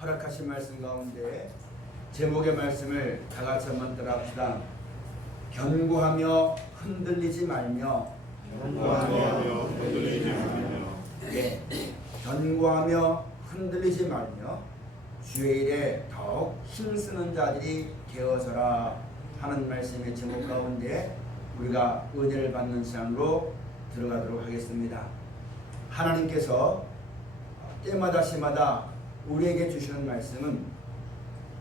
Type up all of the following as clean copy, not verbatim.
허락하신 말씀 가운데 제목의 말씀을 다 같이 한번 따라합시다. 견고하며 흔들리지 말며. 견고하며 흔들리지 말며. 네, 견고하며 흔들리지 말며 주의 일에 더욱 힘쓰는 자들이 되어서라 하는 말씀의 제목 가운데 우리가 은혜를 받는 시간으로 들어가도록 하겠습니다. 하나님께서 때마다 시마다 우리에게 주시는 말씀은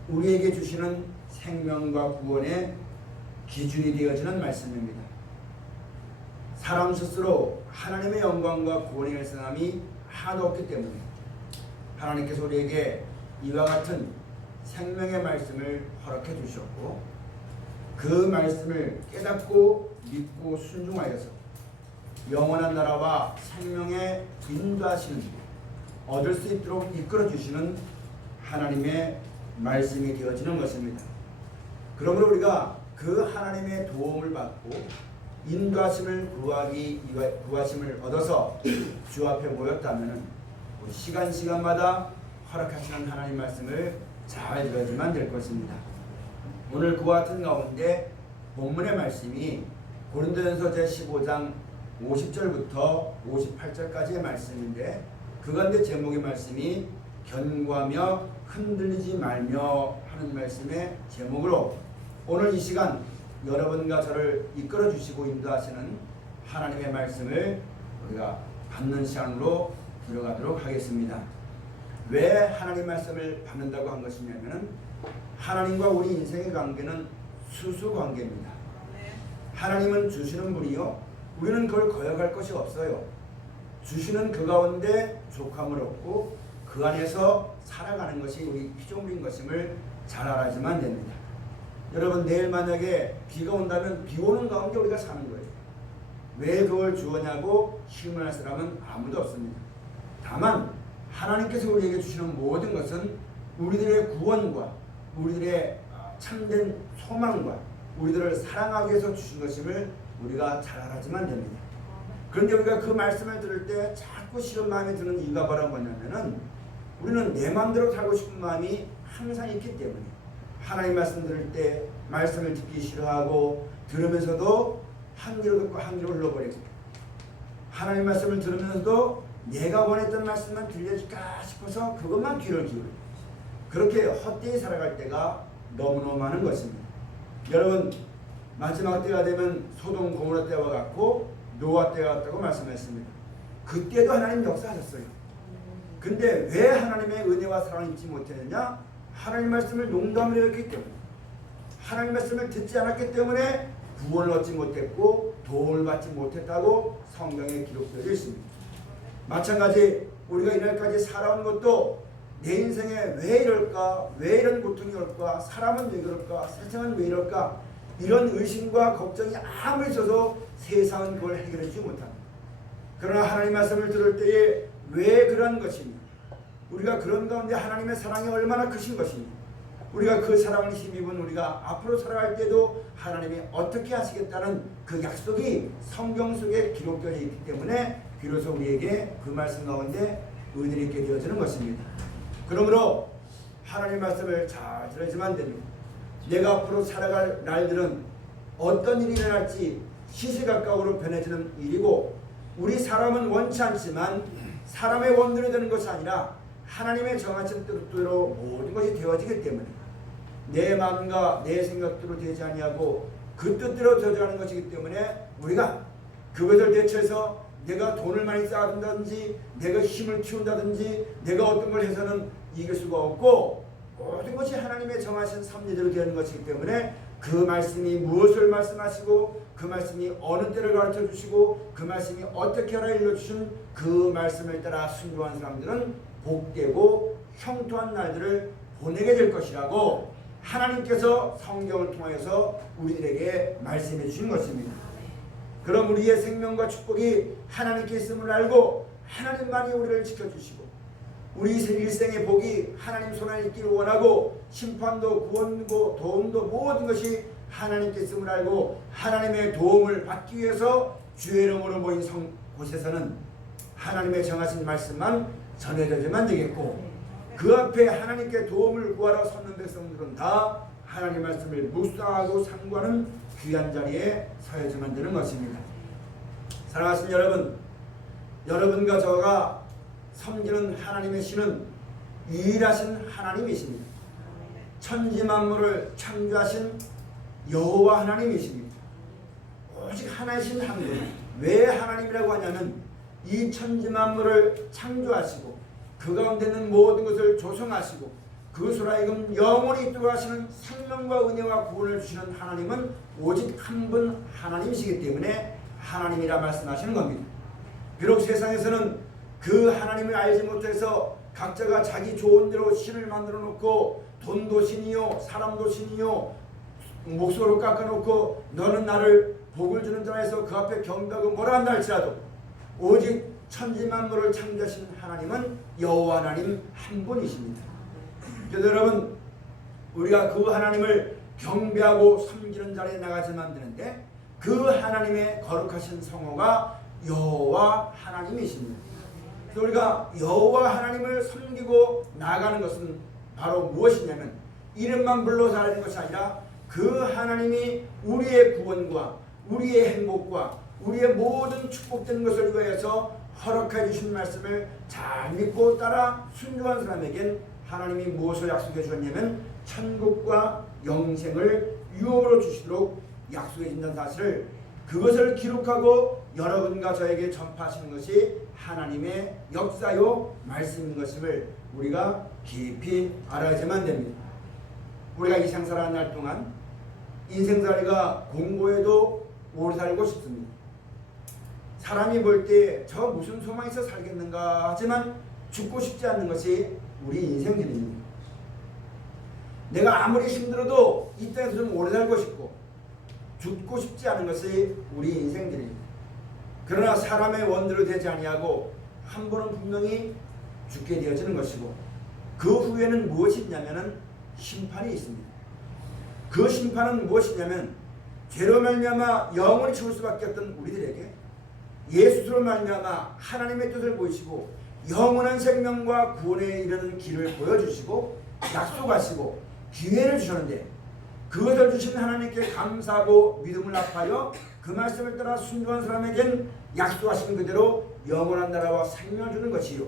우리에게 주시는 생명과 구원의 기준이 되어지는 말씀입니다. 사람 스스로 하나님의 영광과 구원의 일성함이 하나도 없기 때문에 하나님께서 우리에게 이와 같은 생명의 말씀을 허락해 주셨고 그 말씀을 깨닫고 믿고 순종하여서 영원한 나라와 생명의 인도하시는 얻을 수 있도록 이끌어 주시는 하나님의 말씀이 되어지는 것입니다. 그러므로 우리가 그 하나님의 도움을 받고 인도하심을 구하심을 얻어서 주 앞에 모였다면 시간마다 허락하시는 하나님 말씀을 잘 들어야지만 될 것입니다. 오늘 그와 같은 가운데 본문의 말씀이 고린도전서 제15장 50절부터 58절까지의 말씀인데 그 가운데 제목의 말씀이 견고하며 흔들리지 말며 하는 말씀의 제목으로 오늘 이 시간 여러분과 저를 이끌어 주시고 인도하시는 하나님의 말씀을 우리가 받는 시간으로 들어가도록 하겠습니다. 왜 하나님 말씀을 받는다고 한 것이냐면 하나님과 우리 인생의 관계는 수수 관계입니다. 하나님은 주시는 분이요 우리는 그걸 거역할 것이 없어요. 주시는 그 가운데 족함을 얻고 그 안에서 살아가는 것이 우리 피조물인 것임을 잘 알아야지만 됩니다. 여러분 내일 만약에 비가 온다면 비 오는 가운데 우리가 사는 거예요. 왜 그걸 주었냐고 질문할 사람은 아무도 없습니다. 다만 하나님께서 우리에게 주시는 모든 것은 우리들의 구원과 우리들의 참된 소망과 우리들을 사랑하기 위해서 주신 것임을 우리가 잘 알아야지만 됩니다. 그런데 우리가 그 말씀을 들을 때 자꾸 싫은 마음이 드는 이유가 바로 뭐냐면은 우리는 내 마음대로 살고 싶은 마음이 항상 있기 때문에 하나님 말씀 들을 때 말씀을 듣기 싫어하고 들으면서도 한 귀로 듣고 한 귀로 흘러버리고 하나님 말씀을 들으면서도 내가 원했던 말씀만 들려줄까 싶어서 그것만 귀를 기울이고 그렇게 헛되이 살아갈 때가 너무너무 많은 것입니다. 여러분 마지막 때가 되면 소돔 고모라 때와 같고 노아 때와 같다고 말씀하셨습니다. 그때도 하나님 역사하셨어요. 근데 왜 하나님의 은혜와 사랑을 잊지 못했느냐? 하나님 말씀을 농담으로 했기 때문에 하나님 말씀을 듣지 않았기 때문에 구원을 얻지 못했고 도움을 받지 못했다고 성경에 기록되어 있습니다. 마찬가지 우리가 이날까지 살아온 것도 내 인생에 왜 이럴까? 왜 이런 고통이 올까? 사람은 왜 그럴까? 세상은 왜 이럴까? 이런 의심과 걱정이 아무리 있어도 세상은 그걸 해결해 주지 못합니다. 그러나 하나님 말씀을 들을 때에 왜 그런 것이냐? 우리가 그런 가운데 하나님의 사랑이 얼마나 크신 것이냐? 우리가 그 사랑을 힘입은 우리가 앞으로 살아갈 때도 하나님이 어떻게 하시겠다는 그 약속이 성경 속에 기록되어 있기 때문에 비로소 우리에게 그 말씀 가운데 은혜를 있게 되어지는 것입니다. 그러므로 하나님 말씀을 잘 들어야지만 됩니다. 내가 앞으로 살아갈 날들은 어떤 일이 일어날지 시시각각으로 변해지는 일이고 우리 사람은 원치 않지만 사람의 원대로 되는 것이 아니라 하나님의 정하신 뜻대로 모든 것이 되어지기 때문에 내 마음과 내 생각대로 되지 아니하고 그 뜻대로 되어지는 것이기 때문에 우리가 그것을 대처해서 내가 돈을 많이 쌓아둔다든지 내가 힘을 키운다든지 내가 어떤 걸 해서는 이길 수가 없고 모든 것이 하나님의 정하신 섭리대로 되는 것이기 때문에 그 말씀이 무엇을 말씀하시고 그 말씀이 어느 때를 가르쳐 주시고 그 말씀이 어떻게 하라 일러주신 그 말씀을 따라 순종한 사람들은 복되고 형통한 날들을 보내게 될 것이라고 하나님께서 성경을 통하여서 우리들에게 말씀해 주신 것입니다. 그럼 우리의 생명과 축복이 하나님께 있음을 알고 하나님만이 우리를 지켜주시고 우리 일생의 복이 하나님 손 안에 있기를 원하고 심판도 구원도 도움도 모든 것이 하나님께 있음을 알고 하나님의 도움을 받기 위해서 주의 이름으로 모인 곳에서는 하나님의 정하신 말씀만 전해져야만 되겠고 그 앞에 하나님께 도움을 구하러 섰는 백성들은 다 하나님의 말씀을 묵상하고 상고하는 귀한 자리에 서야지만 되는 것입니다. 사랑하신 여러분, 여러분과 저가 섬기는 하나님의 신은 유일하신 하나님이십니다. 천지 만물을 창조하신 여호와 하나님이십니다. 오직 하나이신 한 분. 왜 하나님이라고 하냐면 이 천지 만물을 창조하시고 그 가운데 있는 모든 것을 조성하시고 그것으로 하여금 영원히 있도록 하시는 생명과 은혜와 구원을 주시는 하나님은 오직 한 분 하나님이시기 때문에 하나님이라 말씀하시는 겁니다. 비록 세상에서는 그 하나님을 알지 못해서 각자가 자기 좋은 대로 신을 만들어 놓고 돈도 신이요 사람도 신이요 목소리로 깎아놓고 너는 나를 복을 주는 자라 해서 그 앞에 경배하고 뭐라 한다 할지라도 오직 천지 만물을 창조하신 하나님은 여호와 하나님 한 분이십니다. 그래서 여러분 우리가 그 하나님을 경배하고 섬기는 자리에 나가야만 되는데 그 하나님의 거룩하신 성호가 여호와 하나님이십니다. 그래서 우리가 여호와 하나님을 섬기고 나가는 것은 바로 무엇이냐면 이름만 불러서 하는 것이 아니라 그 하나님이 우리의 구원과 우리의 행복과 우리의 모든 축복된 것을 위하여서 허락해 주신 말씀을 잘 믿고 따라 순종한 사람에겐 하나님이 무엇을 약속해 주었냐면 천국과 영생을 유업으로 주시도록 약속해 준다는 사실을 그것을 기록하고 여러분과 저에게 전파하시는 것이 하나님의 역사요 말씀인 것임을 우리가 깊이 알아야지만 됩니다. 우리가 이 생사라는 날 동안 인생살이가 공고해도 오래 살고 싶습니다. 사람이 볼 때 저 무슨 소망이 있어 살겠는가 하지만 죽고 싶지 않는 것이 우리 인생들입니다. 내가 아무리 힘들어도 이 땅에서 좀 오래 살고 싶고 죽고 싶지 않은 것이 우리 인생들입니다. 그러나 사람의 원대로 되지 아니하고 한 번은 분명히 죽게 되어지는 것이고 그 후에는 무엇이 있냐면 심판이 있습니다. 그 심판은 무엇이냐면 죄로 말미암아 영원히 죽을 수밖에 없던 우리들에게 예수로 말미암아 하나님의 뜻을 보이시고 영원한 생명과 구원에 이르는 길을 보여주시고 약속하시고 기회를 주셨는데 그것을 주신 하나님께 감사하고 믿음을 합하여 그 말씀을 따라 순종한 사람에겐 약속하신 그대로 영원한 나라와 생명을 주는 것이요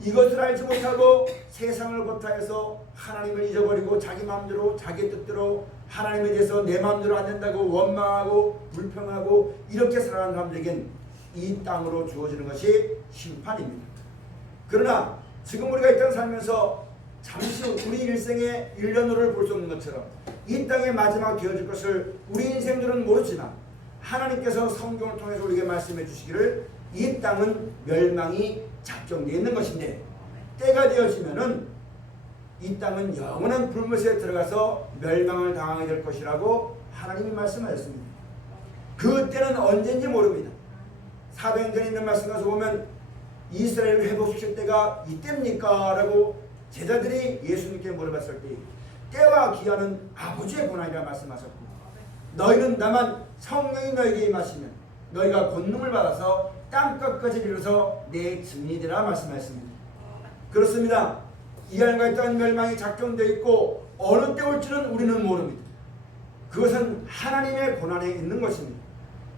이것을 알지 못하고 세상을 거타해서 하나님을 잊어버리고 자기 마음대로 자기 뜻대로 하나님에 대해서 내 마음대로 안 된다고 원망하고 불평하고 이렇게 살아가는 사람들에겐 이 땅으로 주어지는 것이 심판입니다. 그러나 지금 우리가 이 땅 살면서 잠시 우리 일생의 일년호를 볼 수 없는 것처럼 이 땅의 마지막 되어질 것을 우리 인생들은 모르지만 하나님께서 성경을 통해서 우리에게 말씀해 주시기를 이 땅은 멸망이 작정되어 있는 것인데 때가 되어지면은 이 땅은 영원한 불못에 들어가서 멸망을 당하게 될 것이라고 하나님이 말씀하셨습니다. 그 때는 언제인지 모릅니다. 사도행전에 있는 말씀 가서 보면 이스라엘을 회복시킬 때가 이때입니까? 라고 제자들이 예수님께 물어봤을 때 때와 기한은 아버지의 권한이라 말씀하셨고 너희는 다만 성령이 너희에게 임하시면 너희가 권능을 받아서 땅끝까지 이르러서 내 증인이 되라 말씀하셨습니다. 그렇습니다. 이 안과 땅 멸망이 작정되어 있고 어느 때 올지는 우리는 모릅니다. 그것은 하나님의 권한에 있는 것입니다.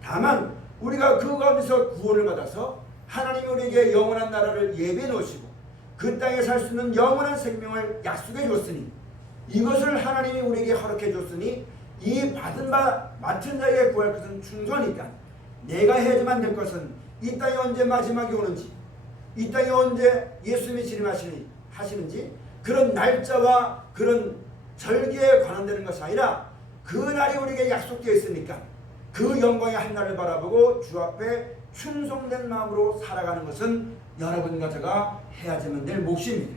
다만 우리가 그 가운데서 구원을 받아서 하나님이 우리에게 영원한 나라를 예비해 놓으시고 그 땅에 살 수 있는 영원한 생명을 약속해 줬으니 이것을 하나님이 우리에게 허락해 줬으니 이 받은 바 맡은 자에게 구할 것은 충성이니까 내가 해야지만 될 것은 이 땅이 언제 마지막이 오는지 이 땅이 언제 예수님이 하시는지 그런 날짜와 그런 절기에 관한되는 것이 아니라 그 날이 우리에게 약속되어 있으니까 그 영광의 한 날을 바라보고 주 앞에 충성된 마음으로 살아가는 것은 여러분과 제가 해야지만 될 몫입니다.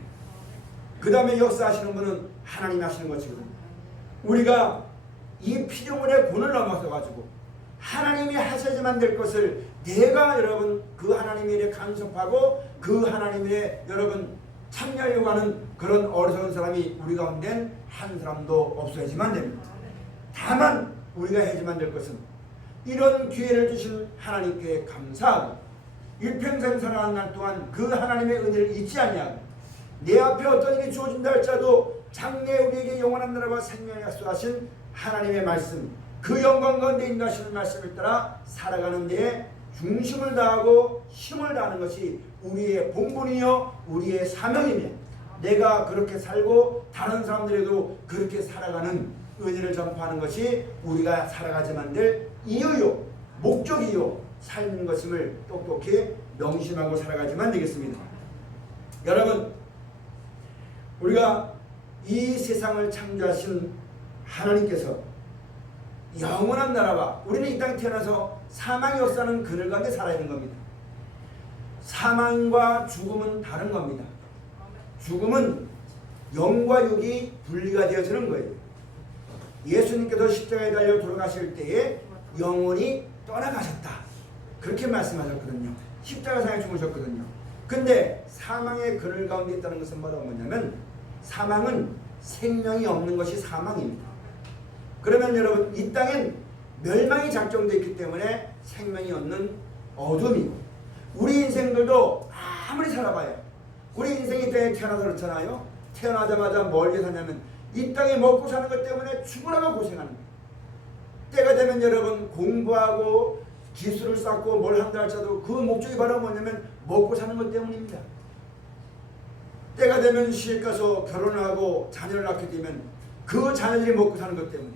그 다음에 역사하시는 분은 하나님이 하시는 것이거든요. 우리가 이 피조물의 본을 넘어서 가지고 하나님이 하셔야지만 될 것을 내가 여러분 그 하나님의 일에 간섭하고 그 하나님의 일에 여러분 참여하려고 하는 그런 어리석은 사람이 우리 가운데 한 사람도 없어야지만 됩니다. 다만 우리가 해야지만 될 것은 이런 기회를 주신 하나님께 감사하고 일평생 살아가는 날 동안 그 하나님의 은혜를 잊지 아니하고 내 앞에 어떤 일이 주어진다 할지라도 장래에 우리에게 영원한 나라와 생명을 약속하신 하나님의 말씀, 그 영광 가운데 인도하시는 말씀을 따라 살아가는 데에 중심을 다하고 힘을 다하는 것이 우리의 본분이요 우리의 사명이며, 내가 그렇게 살고 다른 사람들에도 그렇게 살아가는 은혜를 전파하는 것이 우리가 살아가야만 될 이유요 목적이요 삶인 것임을 똑똑히 명심하고 살아가지만 되겠습니다. 여러분, 우리가 이 세상을 창조하신 하나님께서 영원한 나라와, 우리는 이 땅에 태어나서 사망의 역사는 그늘 가운데 살아야 하는 겁니다. 사망과 죽음은 다른 겁니다. 죽음은 영과 육이 분리가 되어지는 거예요. 예수님께서 십자가에 달려 돌아가실 때에 영혼이 떠나가셨다, 그렇게 말씀하셨거든요. 십자가상에 죽으셨거든요. 근데 사망의 그늘 가운데 있다는 것은 뭐냐면, 사망은 생명이 없는 것이 사망입니다. 그러면 여러분, 이 땅엔 멸망이 작정되어 있기 때문에 생명이 없는 어둠이고, 우리 인생들도 아무리 살아봐요, 우리 인생이 땅에 태어나서 그렇잖아요. 태어나자마자 뭘 위해 사냐면 이 땅에 먹고 사는 것 때문에 죽으라고 고생하는 거예요. 때가 되면 여러분, 공부하고 기술을 쌓고 뭘 한다 할지라도 그 목적이 바로 뭐냐면 먹고 사는 것 때문입니다. 때가 되면 시집 가서 결혼을 하고 자녀를 낳게 되면 그 자녀들이 먹고 사는 것 때문에,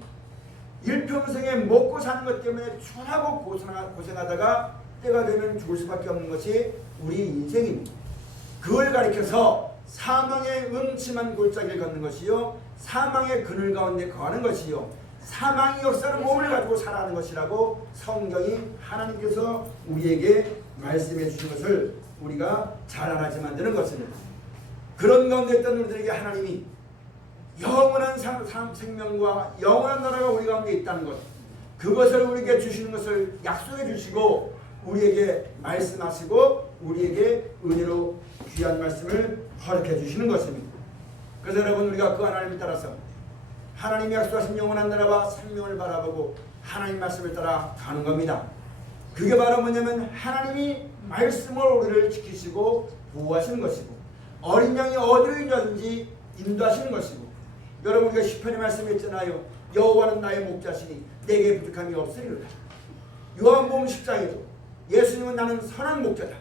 일평생에 먹고 사는 것 때문에 추하고 고생하다가 때가 되면 죽을 수밖에 없는 것이 우리 인생입니다. 그걸 가리켜서 사망의 음침한 골짜기를 걷는 것이요, 사망의 그늘 가운데 거하는 것이요, 사망의 역사는 몸을 가지고 살아가는 것이라고 성경이 하나님께서 우리에게 말씀해 주신 것을 우리가 잘 알아야지 만드는 것입니다. 그런 가운데 있던 우리들에게 하나님이 영원한 생명과 영원한 나라가 우리 가운데 있다는 것, 그것을 우리에게 주시는 것을 약속해 주시고 우리에게 말씀하시고 우리에게 은혜로 귀한 말씀을 허락해 주시는 것입니다. 그래서 여러분, 우리가 그 하나님을 따라서 하나님이 약속하신 영원한 나라와 생명을 바라보고 하나님 말씀을 따라 가는 겁니다. 그게 바로 뭐냐면 하나님이 말씀을 우리를 지키시고 보호하시는 것이고, 어린 양이 어디로 인도하든지 인도하시는 것이고, 여러분, 우리가 시편의 말씀했잖아요. 여호와는 나의 목자시니 내게 부족함이 없으리로다. 요한복음 10장에도 예수님은 나는 선한 목자다,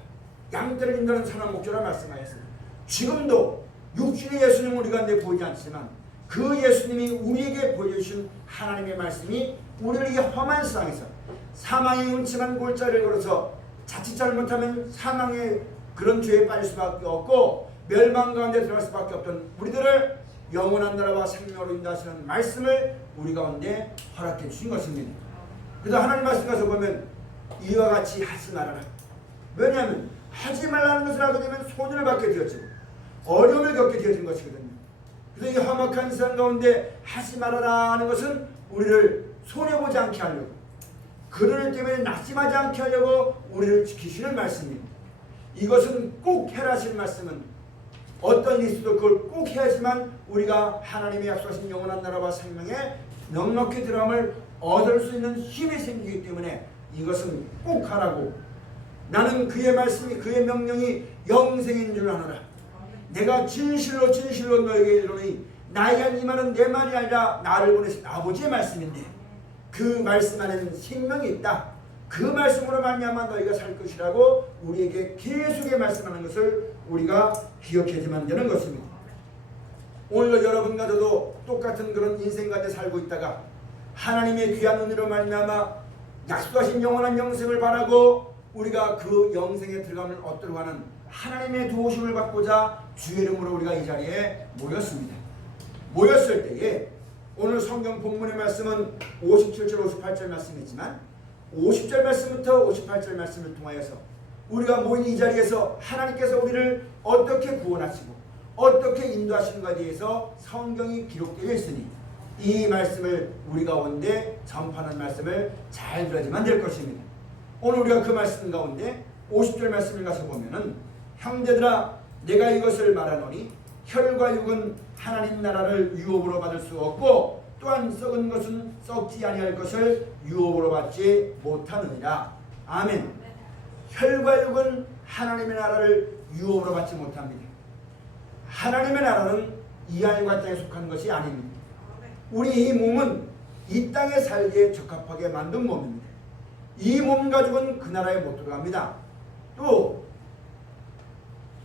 양떼를 인도하는 선한 목자라 말씀하였습니다. 지금도 육신의 예수님은 우리 가운데 보이지 않지만 그 예수님이 우리에게 보여주신 하나님의 말씀이 우리를 이 험한 세상에서 사망의 음침한 골짜기를 걸어서 자칫 잘못하면 사망의 그런 죄에 빠질 수밖에 없고 멸망 가운데 들어갈 수밖에 없던 우리들을 영원한 나라와 생명으로 인도하시는 말씀을 우리 가운데 허락해 주신 것입니다. 그래서 하나님 말씀 가서 보면 이와 같이 하지 말아라. 왜냐하면 하지 말라는 것을 하게 되면 손해를 받게 되어지고 어려움을 겪게 되어진 것이거든요. 그래서 이 험악한 세상 가운데 하지 말아라는 것은 우리를 손해보지 않게 하려고, 그들 때문에 낙심하지 않게 하려고 우리를 지키시는 말씀입니다. 이것은 꼭 해라 하시는 말씀은 어떤 일이 있어도 그걸 꼭 해야지만 우리가 하나님의 약속하신 영원한 나라와 생명에 넉넉히 들어감을 얻을 수 있는 힘이 생기기 때문에 이것은 꼭 하라고, 나는 그의 말씀이 그의 명령이 영생인 줄 아노라. 내가 진실로 진실로 너에게 이르노니 나에게 한 이 말은 내 말이 아니라 나를 보내신 아버지의 말씀인데 그 말씀 안에는 생명이 있다. 그 말씀으로 말미암아 너희가 살 것이라고 우리에게 계속에 말씀하는 것을 우리가 기억해야만 되는 것입니다. 오늘도 여러분과 저도 똑같은 그런 인생 가운데 살고 있다가 하나님의 귀한 은혜로 말미암아 약속하신 영원한 영생을 바라고 우리가 그 영생에 들어가면 얻도록 하는 하나님의 도우심을 받고자 주의 이름으로 우리가 이 자리에 모였습니다. 모였을 때에 오늘 성경 본문의 말씀은 57절 58절 말씀이지만 50절 말씀부터 58절 말씀을 통하여서 우리가 모인 이 자리에서 하나님께서 우리를 어떻게 구원하시고 어떻게 인도하시는가에 대해서 성경이 기록되어 있으니 이 말씀을 우리 가운데 전파하는 말씀을 잘 들어야지만 될 것입니다. 오늘 우리가 그 말씀 가운데 50절 말씀을 가서 보면은 형제들아 내가 이것을 말하노니 혈과 육은 하나님 나라를 유업으로 받을 수 없고 또한 썩은 것은 썩지 아니할 것을 유업으로 받지 못하느니라. 아멘. 혈과 육은 하나님의 나라를 유업으로 받지 못합니다. 하나님의 나라는 이 하늘과 땅에 속한 것이 아닙니다. 우리 이 몸은 이 땅에 살기에 적합하게 만든 몸입니다. 이 몸 가지고는 그 나라에 못 들어갑니다. 또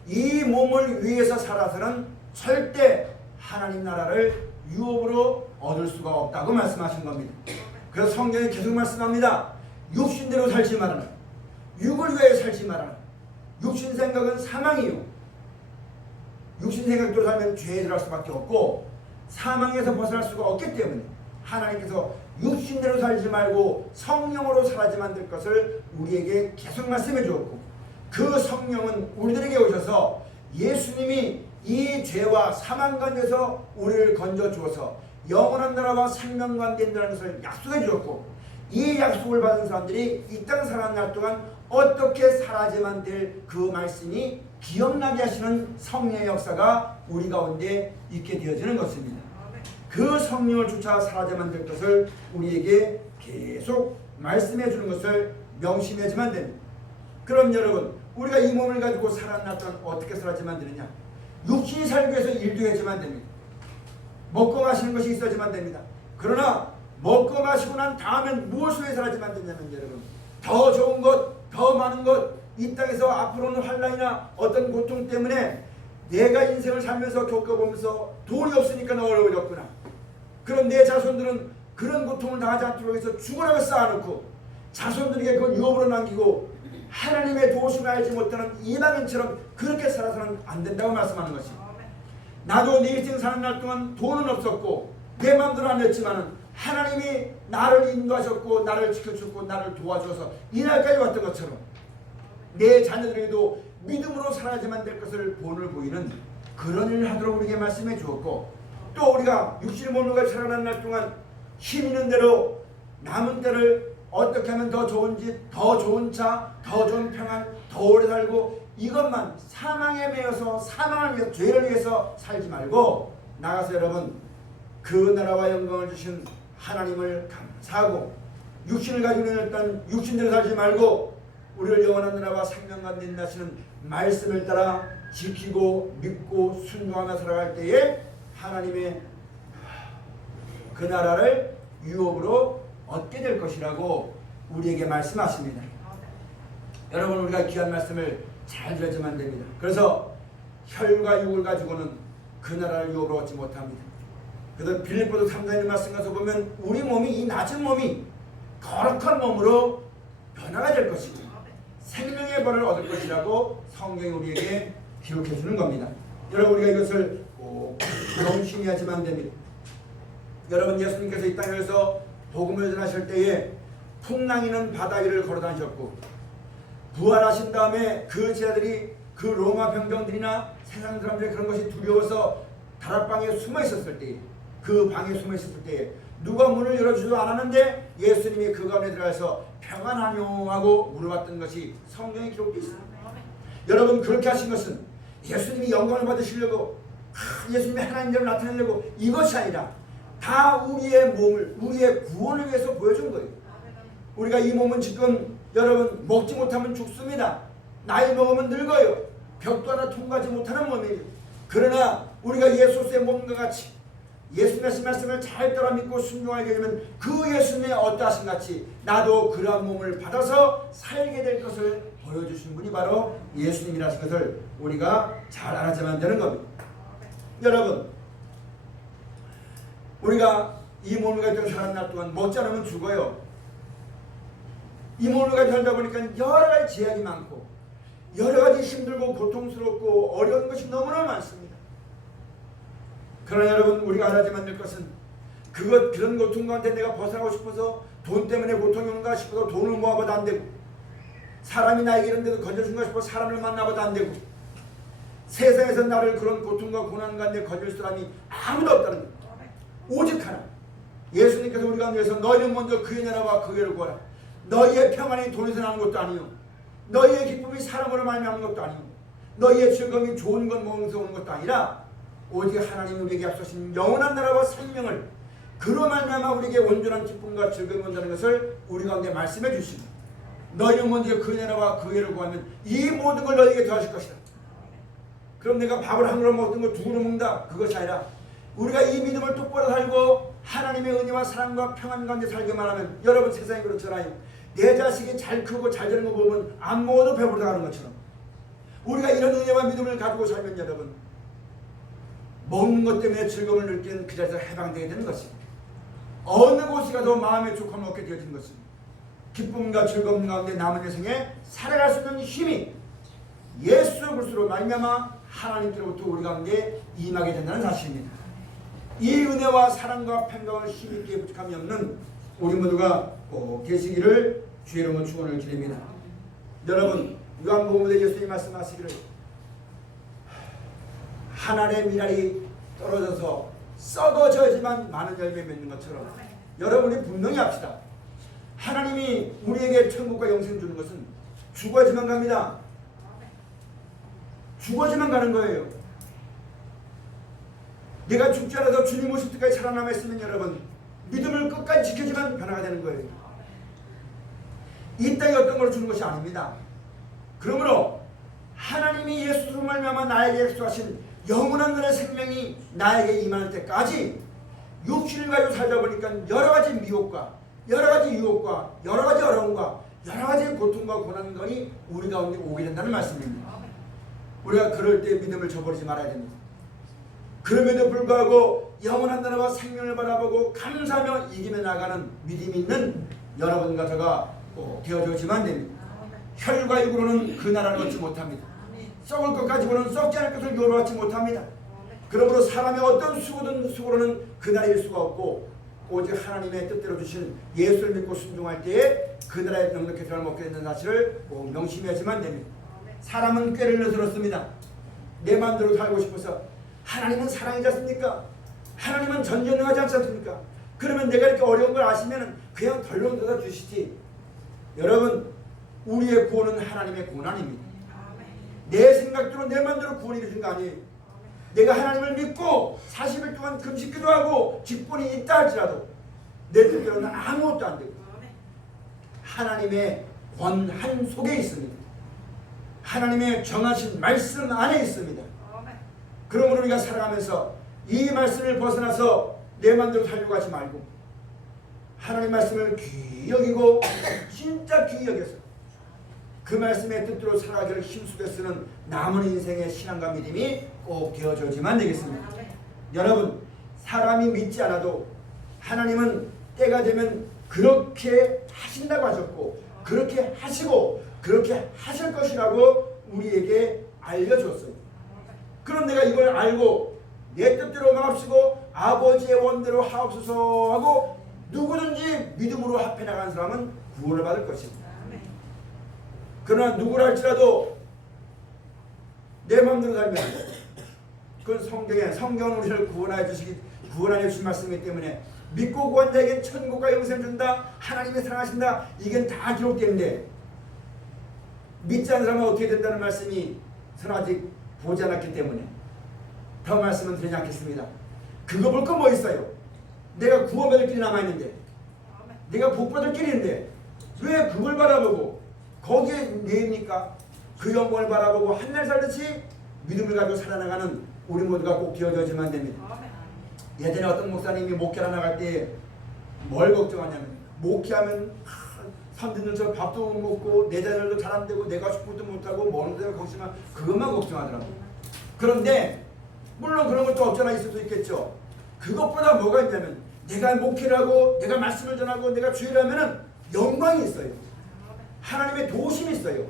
이 몸을 위해서 살아서는 절대 하나님 나라를 유업으로 얻을 수가 없다고 말씀하신 겁니다. 그래서 성경이 계속 말씀합니다. 육신대로 살지 말아라. 육을 위해 살지 말아라. 육신 생각은 사망이요. 육신 생각대로 살면 죄에 들어갈 수밖에 없고 사망에서 벗어날 수가 없기 때문에 하나님께서 육신대로 살지 말고 성령으로 살아야만 될 것을 우리에게 계속 말씀해 주었고, 그 성령은 우리들에게 오셔서 예수님이 이 죄와 사망 가운데서 우리를 건져 주어서 영원한 나라와 생명 가운데 있다는 것을 약속해 주었고, 이 약속을 받은 사람들이 이 땅 살아가는 날 동안 어떻게 살아야만 될 그 말씀이 기억나게 하시는 성령의 역사가 우리 가운데 있게 되어지는 것입니다. 그 성령을 쫓아 살아야만 될 것을 우리에게 계속 말씀해 주는 것을 명심해야만 됩니다. 그럼 여러분, 우리가 이 몸을 가지고 살아가는 날 동안 어떻게 살아야만 되느냐? 육신이 살기 위해서 일도 해야만 됩니다. 먹고 마시는 것이 있어야만 됩니다. 그러나 먹고 마시고 난 다음엔 무엇을 위해 살아야만 되냐면 여러분, 더 좋은 것, 더 많은 것, 이 땅에서 앞으로는 환난이나 어떤 고통 때문에 내가 인생을 살면서 겪어보면서 돈이 없으니까 어려워졌구나. 그럼 내 자손들은 그런 고통을 당하지 않도록 해서 죽으라고 쌓아놓고 자손들에게 그걸 유업으로 남기고 하나님의 도우심을 알지 못하는 이방인처럼 그렇게 살아서는 안 된다고 말씀하는 것이. 나도 내 인생 사는 날 동안 돈은 없었고 내 마음대로 안 했지만은 하나님이 나를 인도하셨고 나를 지켜주셨고 나를 도와줘서 이날까지 왔던 것처럼 내 자녀들에게도 믿음으로 살아야지만 될 것을 본을 보이는 그런 일을 하도록 우리에게 말씀해 주었고, 또 우리가 육신의 몸을 가지고 살아가는 날 동안 힘 있는 대로 남은 때를 어떻게 하면 더 좋은 집, 더 좋은 차, 더 좋은 평안, 더 오래 살고 이것만 사망에 매여서 사망을 위해서 죄를 위해서 살지 말고 나가서 여러분 그 나라와 영광을 주신 하나님을 감사하고 육신을 가지고 있는 일단 육신대로 살지 말고 우리를 영원한 나라와 생명 가운데 인도하시는 말씀을 따라 지키고 믿고 순종하며 살아갈 때에 하나님의 그 나라를 유업으로 얻게 될 것이라고 우리에게 말씀하십니다. 여러분, 우리가 귀한 말씀을 잘 들어야만 됩니다. 그래서 혈과 육을 가지고는 그 나라를 유업으로 얻지 못합니다. 그래서 빌립보서 3장의 말씀 가서 보면 우리 몸이, 이 낮은 몸이 거룩한 몸으로 변화가 될 것이고 생명의 벌을 얻을 것이라고 성경이 우리에게 기록해 주는 겁니다. 여러분, 우리가 이것을 꼭 명심히 하지만 됩니다. 여러분, 예수님께서 이 땅에서 복음을 전하실 때에 풍랑이는 바다 위를 걸어 다니셨고 부활하신 다음에 그 제자들이 그 로마 병정들이나 세상 사람들의 그런 것이 두려워서 다락방에 숨어 있었을 때, 그 방에 숨어 있었을 때에 누가 문을 열어주지도 않았는데 예수님이 그 가운데 들어가서 평안하뇨 하고 물어봤던 것이 성경에 기록되어 있습니다. 여러분, 그렇게 하신 것은 예수님이 영광을 받으시려고 예수님이 하나님대로 나타내려고 이것이 아니라 다 우리의 몸을, 우리의 구원을 위해서 보여준 거예요. 우리가 이 몸은 지금 여러분 먹지 못하면 죽습니다. 나이 먹으면 늙어요. 벽도 하나 통과하지 못하는 몸이에요. 그러나 우리가 예수의 몸과 같이 예수님의 하신 말씀을 잘 따라 믿고 순종하게 되면 그 예수님의 어떠하신 같이 나도 그러한 몸을 받아서 살게 될 것을 보여주신 분이 바로 예수님이라는 것을 우리가 잘 알아야만 되는 겁니다. 여러분, 우리가 이 몸을 가지고 사는 날 동안 먹지 않으면 죽어요. 이 몸을 가지고 살다 보니까 여러 가지 제약이 많고 여러 가지 힘들고 고통스럽고 어려운 것이 너무나 많습니다. 그러나 여러분, 우리가 알아야만 될 것은 그런 고통 가운데 내가 벗어나고 싶어서 돈 때문에 고통이 오는가 싶어서 돈을 모아봐도 안 되고 사람이 나에게 이런 데도 건져준가 싶어서 사람을 만나봐도 안 되고 세상에서 나를 그런 고통과 고난 가운데 건질 사람이 아무도 없다는 겁니다. 오직 하나, 예수님께서 우리 가운데서 너희는 먼저 그의 나라와 그 의를 구하라. 너희의 평안이 돈에서 나는 것도 아니요, 너희의 기쁨이 사람으로 말미암는 것도 아니요, 너희의 즐거움이 좋은 것 먹으면서 오는 것도 아니라 오직 하나님이 우리에게 약속하신 영원한 나라와 생명을 그로 말미암아 우리에게 온전한 기쁨과 즐거움이 온다는 것을 우리 가운데 말씀해 주시고 너희는 먼저 그의 나라와 그 의를 구하면 이 모든 걸 너희에게 더하실 것이다. 그럼 내가 밥을 한 그릇 먹던 거 두 그릇 먹는다, 그것이 아니라 우리가 이 믿음을 똑바로 살고 하나님의 은혜와 사랑과 평안 가운데 살기만 하면, 여러분 세상이 그렇잖아요. 내 자식이 잘 크고 잘 되는 거 보면 안 먹어도 배부르다 하는 것처럼, 우리가 이런 은혜와 믿음을 가지고 살면 여러분, 먹는 것 때문에 즐거움을 느끼는 그 자리에서 해방되게 되는 것입니다. 어느 곳에 가도 마음의 족함을 얻게 되어지는 것입니다. 기쁨과 즐거움 가운데 남은 인생에 살아갈 수 있는 힘이 예수 그리스도로 말미암아 하나님께로부터 우리 가운데 임하게 된다는 사실입니다. 이 은혜와 사랑과 평강을 힘있게 부족함이 없는 우리 모두가 꼭 계시기를 주의 이름으로 축원을 드립니다. 여러분, 요한복음에 예수님이 말씀하시기를 한 알의 미랄이 떨어져서 썩어져야지만 많은 열매 맺는 것처럼, 여러분이 분명히 합시다. 하나님이 우리에게 천국과 영생 주는 것은 죽어야지만 갑니다. 죽어야지만 가는 거예요. 내가 죽지 않아도 주님 오실 때까지 살아남아 있으면 여러분, 믿음을 끝까지 지켜지만 변화가 되는 거예요. 이 땅이 어떤 걸 주는 것이 아닙니다. 그러므로 하나님이 예수로 말미암아 나에게 약속하신 영원한 나라의 생명이 나에게 임할 때까지 육신을 가지고 살다 보니까 여러 가지 미혹과 여러 가지 유혹과 여러 가지 어려움과 여러 가지 고통과 고난이 우리 가운데 오게 된다는 말씀입니다. 우리가 그럴 때 믿음을 저버리지 말아야 됩니다. 그럼에도 불구하고 영원한 나라와 생명을 바라보고 감사하며 이기며 나가는 믿음이 있는 여러분과 저가 꼭 되어주시면 됩니다. 혈과 육으로는 그 나라를 얻지 못합니다. 썩을 것 가지고는 썩지 않을 것을 요로하지 못합니다. 그러므로 사람의 어떤 수고로는 그날일 수가 없고, 오직 하나님의 뜻대로 주신 예수를 믿고 순종할 때에 그 나라의 넉넉히 들어갈 먹게 되는 사실을 꼭 명심해야지만 됩니다. 사람은 꾀를 늘었습니다. 내 마음대로 살고 싶어서. 하나님은 사랑이지 않습니까? 하나님은 전전능하지 않지 않습니까? 그러면 내가 이렇게 어려운 걸 아시면 그냥 덜렁 닫아 주시지. 여러분, 우리의 구원은 하나님의 고난입니다. 내 생각대로 내 마음대로 구원이 되는 거 아니에요. 내가 하나님을 믿고 40일 동안 금식 기도하고 직분이 있다 할지라도 내 뜻대로는 아무것도 안 되고, 하나님의 권한 속에 있습니다. 하나님의 정하신 말씀 안에 있습니다. 그러므로 우리가 살아가면서 이 말씀을 벗어나서 내 마음대로 살려고 하지 말고 하나님 말씀을 귀히 여기고 진짜 귀히 여겨서 그 말씀의 뜻대로 살아가기를 힘쓰게 쓰는 남은 인생의 신앙과 믿음이 꼭 되어져야지만 되겠습니다. 여러분, 사람이 믿지 않아도 하나님은 때가 되면 그렇게 하신다고 하셨고, 그렇게 하시고 그렇게 하실 것이라고 우리에게 알려줬어요. 그럼 내가 이걸 알고 내 뜻대로 마옵시고 아버지의 원대로 하옵소서 하고 누구든지 믿음으로 합해 나가는 사람은 구원을 받을 것입니다. 그러나 누구라 할지라도 내 마음대로 살면, 그건 성경은 우리를 구원하여 주신 말씀이기 때문에, 믿고 구한 자에게 천국과 영생을 준다, 하나님의 사랑하신다, 이건 다 기록되는데 믿지 않는 사람은 어떻게 된다는 말씀이 저는 아직 보지 않았기 때문에 더 말씀은 드리지 않겠습니다. 그거 볼 건 뭐 있어요? 내가 구원받을 길이 남아있는데, 내가 복받을 길이 있는데 왜 그걸 바라보고 거기에 내입니까? 그 영광을 바라보고 한날 살듯이 믿음을 가지고 살아나가는 우리 모두가 꼭 되어져야지만 됩니다. 예전에 어떤 목사님이 목회를 나갈 때 뭘 걱정하냐면, 목회하면 삼촌들 밥도 못 먹고 내 자녀들도 잘 안 되고 내가 축구도 못하고 먹는 데가 걱정하면 그것만 걱정하더라고요. 그런데 물론 그런 것도 없잖아, 있을 수 있겠죠. 그것보다 뭐가 있냐면, 내가 목회를 하고 내가 말씀을 전하고 내가 주의를 하면은 영광이 있어요. 하나님의 도심이 있어요.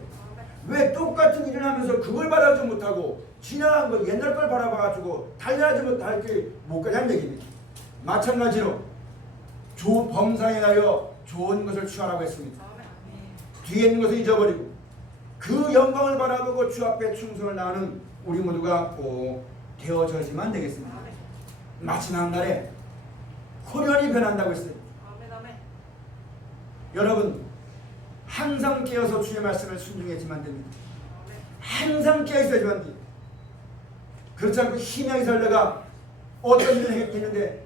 왜 똑같은 일을 하면서 그걸 바라지 못하고 지나간 거 옛날 걸 바라봐가지고 달려하지 못할 게 못가지 한 얘기입니다. 마찬가지로 범상에 가여 좋은 것을 취하라고 했습니다. 뒤에 있는 것을 잊어버리고 그 영광을 바라보고 주 앞에 충성을 다하는 우리 모두가 꼭 되어져야지만 되겠습니다. 마지막 날에 혼연이 변한다고 했어요. 여러분, 항상 깨어서 주의 말씀을 순종해야지만 됩니다. 항상 깨어있어야지만 됩니다. 그렇지 않고 희망이 살다가 어떤 일을 했는데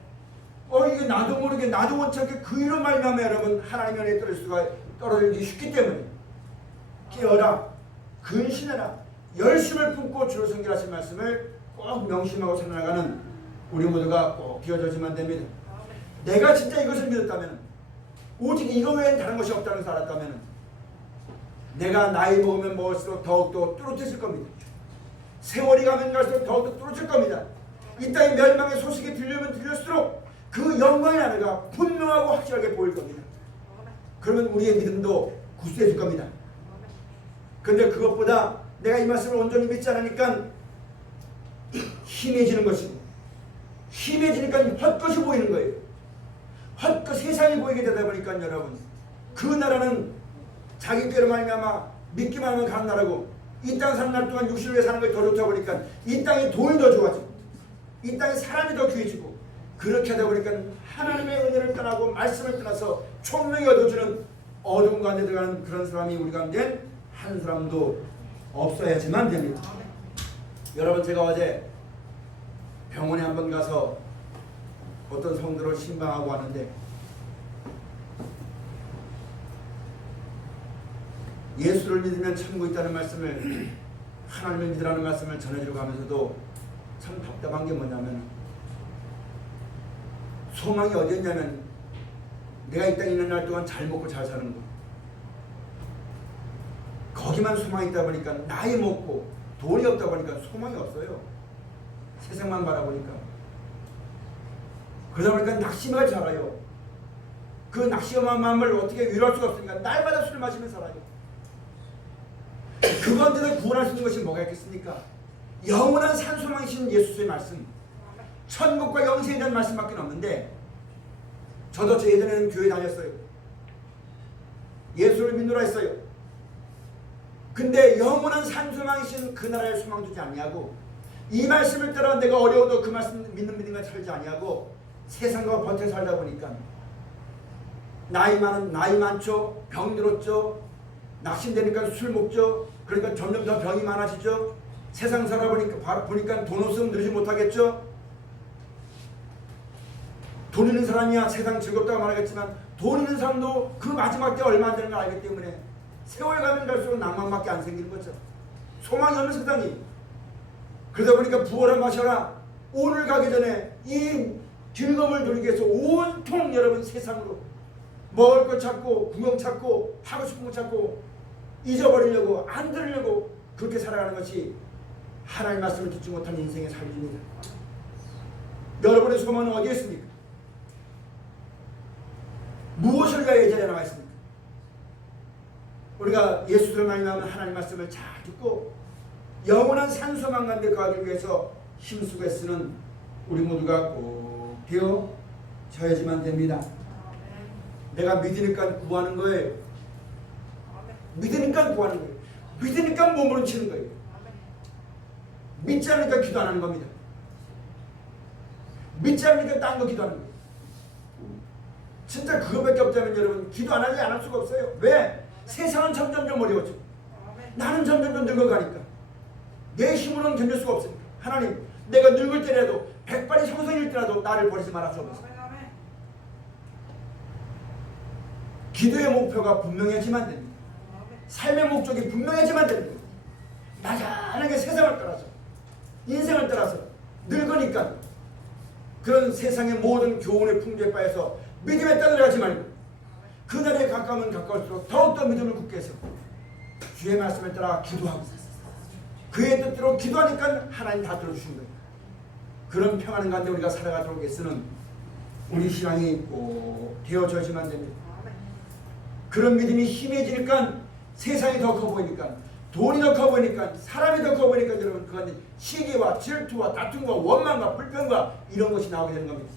이게 나도 모르게 나도 원치 않게 그 일로 말미암아 여러분 하나님의 은혜에 떨어지기 쉽기 때문에 깨어라, 근신해라, 열심을 품고 주를 섬기라신 말씀을 꼭 명심하고 살아나가는 우리 모두가 꼭 되어져야지만 됩니다. 내가 진짜 이것을 믿었다면, 오직 이거 외엔 다른 것이 없다는 것을 알았다면, 내가 나이 먹으면 먹을수록 더욱더 뚜렷해질 겁니다. 세월이 가면 갈수록 더욱더 뚜렷해질 겁니다. 이 땅의 멸망의 소식이 들리면 들릴수록 그 영광의 나라가 분명하고 확실하게 보일 겁니다. 그러면 우리의 믿음도 굳세질 겁니다. 그런데 그것보다 내가 이 말씀을 온전히 믿지 않으니까 힘해지는 것이고, 힘해지니까 헛것이 보이는 거예요. 헛것 세상이 보이게 되다 보니까 여러분, 그 나라는 자기 꾀로 말미암아 믿기만 하면 가는 나라고, 이 땅 사는 날 동안 육신을 위해 사는 것이 더 좋다 보니까 이 땅에 돈이 더 좋아지고, 이 땅에 사람이 더 귀해지고, 그렇게 하다 보니까 하나님의 은혜를 떠나고 말씀을 떠나서 총명히 얻어주는 어두운 가운데 들어가는 그런 사람이 우리 가운데 한 사람도 없어야지만 됩니다. 여러분, 제가 어제 병원에 한번 가서 어떤 성도를 신방하고 왔는데, 예수를 믿으면 천국이 있다는 말씀을, 하나님을 믿으라는 말씀을 전해주고 하면서도 참 답답한 게 뭐냐면, 소망이 어디였냐면 내가 이 땅에 있는 날 동안 잘 먹고 잘 사는 거, 거기만 소망이 있다 보니까, 나이 먹고 돈이 없다 보니까 소망이 없어요. 세상만 바라보니까. 그러다 보니까 낙심을 자라요. 그 낙심한 마음을 어떻게 위로할 수가 없으니까 날마다 술을 마시며 살아요. 그건데도 구원할 수 있는 것이 뭐가 있겠습니까? 영원한 산소망이신 예수의 말씀, 천국과 영생에 대한 말씀밖에 없는데, 저도 저 예전에는 교회 다녔어요. 예수를 믿노라 했어요. 근데 영원한 산소망이신 그 나라에 소망 두지 아니하고, 이 말씀을 따라 내가 어려워도 그 말씀 믿는 믿음과 살지 아니하고 세상과 버텨 살다 보니까 나이 많죠, 병 들었죠, 낙심되니까 술 먹죠, 그러니까 점점 더 병이 많아지죠. 세상 살아보니까 돈 없으면 누리지 못하겠죠. 돈 있는 사람이야 세상 즐겁다고 말하겠지만, 돈 있는 사람도 그 마지막 때 얼마 안 되는 걸 알기 때문에 세월 가면 갈수록 낭만밖에 안 생기는 거죠. 소망이 없는 세상이. 그러다 보니까 부어라 마셔라, 오늘 가기 전에 이 즐거움을 누리기 위해서 온통 여러분 세상으로 먹을 것 찾고, 구경 찾고, 하고 싶은 거 찾고, 잊어버리려고, 안 들으려고 그렇게 살아가는 것이 하나님 말씀을 듣지 못한 인생의 삶입니다. 여러분의 소망은 어디에 있습니까? 무엇을 위하여 이 자리에 나와 있습니까? 우리가 예수를 만나면 하나님 말씀을 잘 듣고 영원한 산소망 가운데 거하기 위해서 힘쓰고 애쓰는 우리 모두가 꼭 되어져야지만 됩니다. 내가 믿으니까 구하는 거예요. 믿으니까 구하는 거예요. 믿으니까 몸으로 치는 거예요. 믿지 않으니까 기도 안 하는 겁니다. 믿지 않으니까 딴 거 기도하는 거예요. 진짜 그거밖에 없다면 여러분, 기도 안 하지 않을 수가 없어요. 왜? 세상은 점점점 어려워져. 나는 점점점 늙어가니까. 내 힘으로는 견딜 수가 없으니까. 하나님, 내가 늙을 때라도, 백발이 성성일 때라도 나를 버리지 말아주옵소서. 기도의 목표가 분명해지만 됩니다. 삶의 목적이 분명해지만 됩니다. 나자하게 세상을 따라서, 인생을 따라서 늙으니까 그런 세상의 모든 교훈의 풍조에 빠져서 믿음에 떠들어가지 말고, 그날에 가까우면 가까울수록 더욱더 믿음을 굳게 해서 주의 말씀을 따라 기도하고 그의 뜻대로 기도하니까 하나님 다 들어주신 거예요. 그런 평안한 가운데 우리가 살아가도록 애쓰는 우리 신앙이 꼭 되어져야지만 됩니다. 그런 믿음이 힘해지니까 세상이 더 커 보이니까, 돈이 더 커 보이니까, 사람이 더 커 보이니까 여러분, 그 가운데 시기와 질투와 다툼과 원망과 불평과 이런 것이 나오게 되는 겁니다.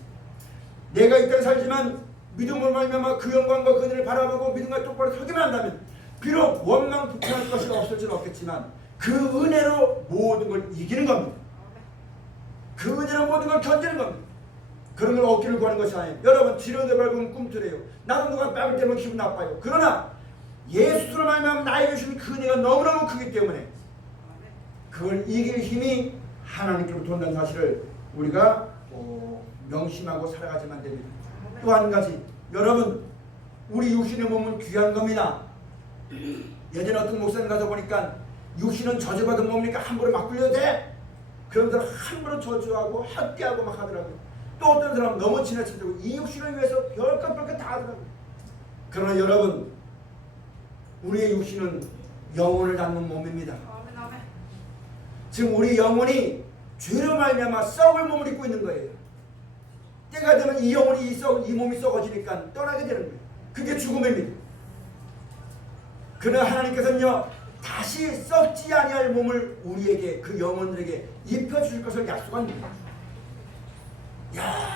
내가 이 땅에 살지만 믿음으로 말미암아 그 영광과 그 은혜를 바라보고 믿음과 똑바로 서기만 한다면, 비록 원망 불평할 것이 없을지는 없겠지만 그 은혜로 모든 걸 이기는 겁니다. 그 은혜로 모든 걸 견디는 겁니다. 그런 걸 얻기를 구하는 것이 아니에요. 여러분, 지르는데 밟으면 꿈틀해요. 나도 누가 뺨을 때면 기분 나빠요. 그러나 예수로 말미암아 나에게 주신 그 은혜가 너무너무 크기 때문에 그걸 이길 힘이 하나님께로부터 온다는 사실을 우리가 명심하고 살아가지만 됩니다. 또 한 가지, 여러분, 우리 육신의 몸은 귀한 겁니다. 예전에 어떤 목사님 가서 보니까 육신은 저주받은 몸이니까 함부로 막 굴려도 돼? 그런 분들은 함부로 저주하고 학대하고 막 하더라고요. 또 어떤 사람은 너무 지나치고 이 육신을 위해서 별것 다 하더라고요. 그러나 여러분, 우리의 육신은 영혼을 담는 몸입니다. 지금 우리 영혼이 죄로 말미암아 썩을 몸을 입고 있는 거예요. 때가 되면 이 영혼이 이 몸이 썩어지니까 떠나게 되는 거예요. 그게 죽음입니다. 그러나 하나님께서는요, 다시 썩지 아니할 몸을 우리에게, 그 영혼들에게 입혀주실 것을 약속한 거예요.